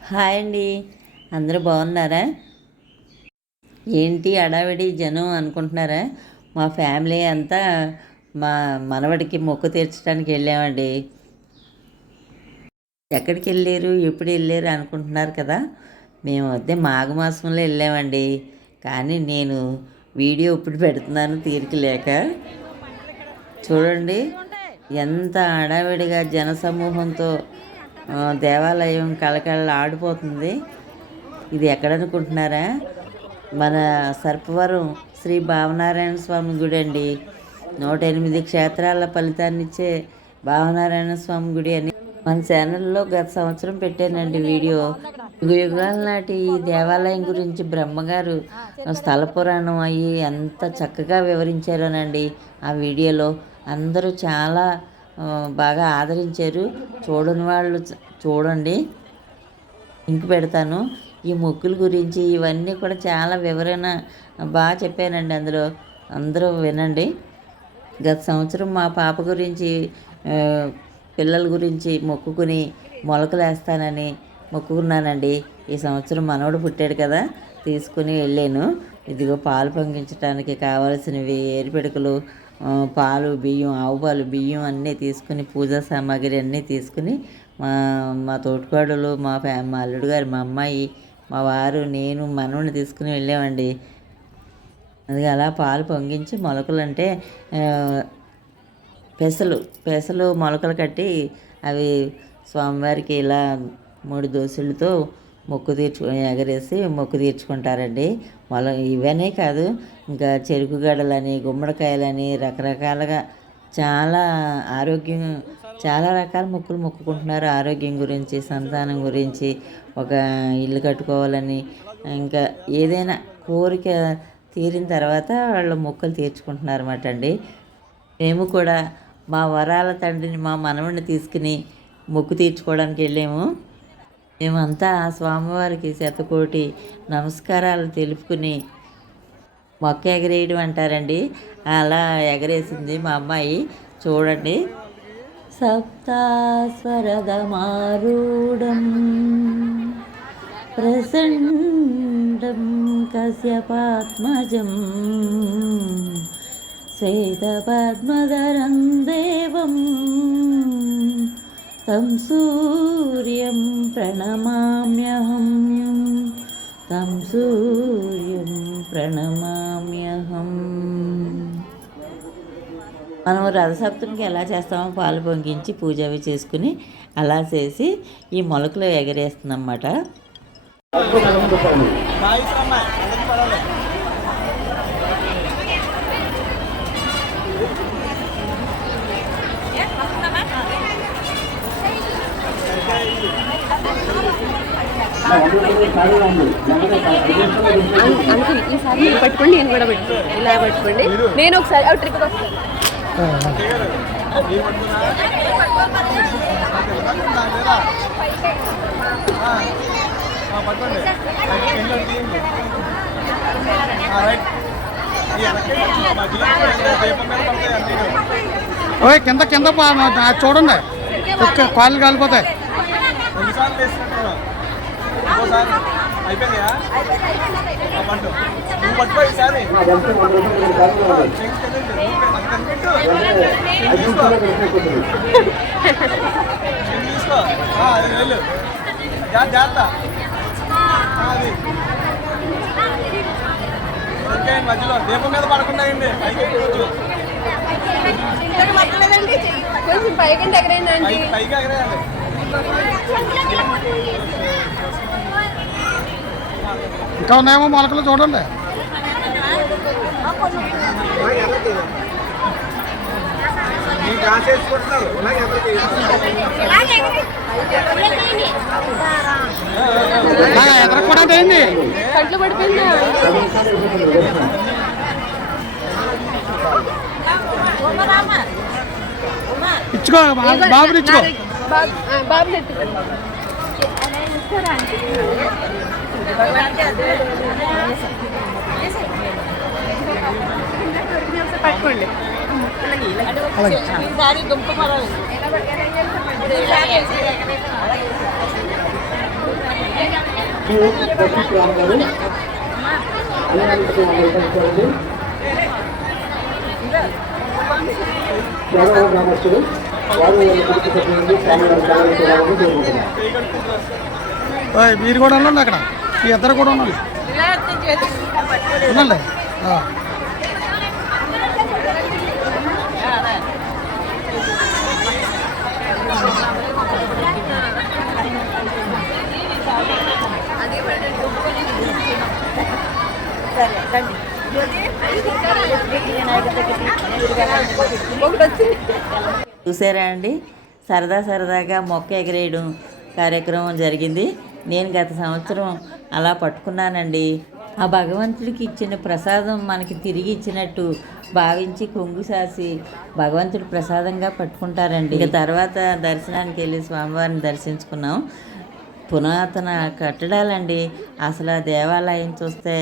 Hi అండి. అందరూ బాగున్నారా? ఏంటి అడావిడి జనం అనుకుంటున్నారా? మా ఫ్యామిలీ అంతా మా మనవడికి మొక్కు తీర్చడానికి వెళ్ళామండి. ఎక్కడికి వెళ్ళారు? ఎప్పుడు వెళ్ళారు? అనుకుంటున్నారు కదా. మేము అదే మాఘమాసంలో వెళ్ళామండి. కానీ నేను వీడియో ఇప్పుడు పెడుతున్నాను తీరిక లేక చూడండి ఎంత హడావిడిగా జనసమూహంతో దేవాలయం కళకళ ఆడిపోతుంది. ఇది ఎక్కడనుకుంటున్నారా? మన సర్పవరం శ్రీ భావనారాయణ స్వామి గుడి అండి నూట ఎనిమిది క్షేత్రాల ఫలితాన్నిచ్చే భావనారాయణ స్వామి గుడి అని మన ఛానల్లో గత సంవత్సరం పెట్టానండి వీడియో. యుగ యుగాల నాటి ఈ దేవాలయం గురించి బ్రహ్మగారు స్థల పురాణం అయ్యి ఎంత చక్కగా వివరించారోనండి ఆ వీడియోలో. అందరూ చాలా బాగా ఆదరించారు. చూడని వాళ్ళు చూడండి. లింక్ పెడతాను. ఈ మొక్కుల గురించి ఇవన్నీ కూడా చాలా వివరణ బాగా చెప్పానండి అందులో. అందరూ వినండి. గత సంవత్సరం మా పాప గురించి పిల్లల గురించి మొక్కుకుని మొలకలు వేస్తానని మొక్కుకున్నానండి. ఈ సంవత్సరం మనవడు పుట్టాడు కదా తీసుకుని వెళ్ళాను. ఇదిగో పాలు పొంగించడానికి కావాల్సినవి ఏరుపెడుకలు పాలు బియ్యం ఆవు పాలు బియ్యం అన్నీ తీసుకుని పూజా సామాగ్రి అన్నీ తీసుకుని మా మా తోటికోడలు మా ఫ్యా మా అల్లుడు గారు మా అమ్మాయి మా వారు నేను మనవుని తీసుకుని వెళ్ళామండి. అది అలా పాలు పొంగించి మొలకలు అంటే పెసలు పెసలు మొలకలు కట్టి అవి స్వామివారికి ఇలా మూడు దోశలతో మొక్కు తీర్చు ఎగరేసి మొక్కు తీర్చుకుంటారండి. వాళ్ళ ఇవనే కాదు ఇంకా చెరుకు గడలని గుమ్మడికాయలని రకరకాలుగా చాలా ఆరోగ్యం చాలా రకాల మొక్కులు మొక్కుకుంటున్నారు. ఆరోగ్యం గురించి సంతానం గురించి ఒక ఇల్లు కట్టుకోవాలని ఇంకా ఏదైనా కోరిక తీరిన తర్వాత వాళ్ళు మొక్కలు తీర్చుకుంటున్నారు అన్నమాట అండి. మేము కూడా మా వరాల తండ్రిని మా మనవడిని తీసుకుని మొక్కు తీర్చుకోవడానికి వెళ్ళాము. మేమంతా ఆ స్వామివారికి శతకోటి నమస్కారాలు తెలుపుకుని మొక్క ఎగరేయడం అంటారండి. అలా ఎగరేసింది మా అమ్మాయి. చూడండి. సప్తాస్వరదమారూఢం ప్రసండం కశ్యపాత్మజం శ్వేతపద్మధరం దేవం తం సూర్యం ప్రణమామ్యహం తం సూర్యం ప్రణమామ్యహం మనం రథసప్తమికి ఎలా చేస్తామో పాలు పొంగించి పూజ అవి చేసుకుని అలా చేసి ఈ మొలకలు ఎగరేస్తుందన్నమాట. అందుకే ఈసారి మీరు పట్టుకోండి నేను కూడా పెట్టుకోండి ఇలా పట్టుకోండి. నేను ఒకసారి ట్రిప్ వస్తాను. ఓయ్ కింద కింద చూడండి. కాళ్ళు కాలిపోతాయి. ఇంకోసారి అయిపోయిందా నువ్వు పట్టుకో ఈసారి తీసుకో అది వెళ్ళు జాగ్రత్త ఆ, అది ఓకే మధ్యలో దీపం మీద పడకుండా అయింది పైకి. కొంచెం పైకి పైకి పైకి ఎగరేయాలి ఇంకా ఉన్నాయేమో మొలకలు చూడండి. ఎదరకపోవడం ఏంటి కంట్లో పడిపోయిందా? ఇచ్చుకో బాబుని ఇచ్చుకో. బాబు ఆ, బాబు ఎత్తుకోండి పట్టుకోండి ఈసారి దుంప పొలాలు ఓయ్, మీరు కూడా ఉండండి అక్కడ. మీ ఇద్దరు కూడా ఉండండి. ఉండండి. ఆ. చూసారా అండి? సరదా సరదాగా మొక్క ఎగరేయడం కార్యక్రమం జరిగింది. నేను గత సంవత్సరం అలా పట్టుకున్నానండి. ఆ భగవంతుడికి ఇచ్చిన ప్రసాదం మనకి తిరిగి ఇచ్చినట్టు భావించి కొంగు సాసి భగవంతుడి ప్రసాదంగా పట్టుకుంటారండి. ఇక తర్వాత దర్శనానికి వెళ్ళి స్వామివారిని దర్శించుకున్నాం. పురాతన కట్టడాలండి. అసలు ఆ దేవాలయం చూస్తే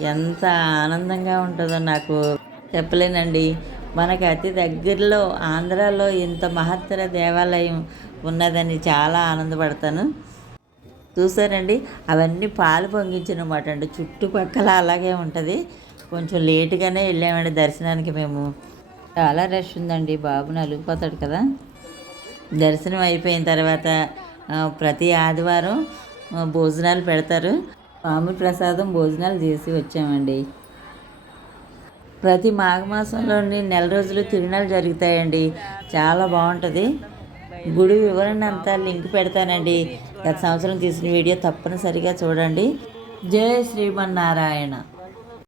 ఎంత ఆనందంగా ఉంటుందో నాకు చెప్పలేనండి. మనకి అతి దగ్గరలో ఆంధ్రాలో ఇంత మహత్తర దేవాలయం ఉన్నదని చాలా ఆనందపడతాను. చూసారండి? అవన్నీ పాలు పొంగించినమాట అండి. చుట్టుపక్కల అలాగే ఉంటుంది. కొంచెం లేటుగానే వెళ్ళామండి దర్శనానికి మేము. చాలా రష్ ఉందండి. బాబు నలిగిపోతాడు కదా. దర్శనం అయిపోయిన తర్వాత ప్రతి ఆదివారం భోజనాలు పెడతారు. స్వామి ప్రసాదం భోజనాలు చేసి వచ్చామండి. ప్రతి మాఘమాసంలోని నెల రోజులు తిరునాళ్ళు జరుగుతాయండి. చాలా బాగుంటుంది. గుడి వివరణ అంతా లింక్ పెడతానండి. గత సంవత్సరం తీసిన వీడియో తప్పనిసరిగా చూడండి. జయ శ్రీమన్నారాయణ.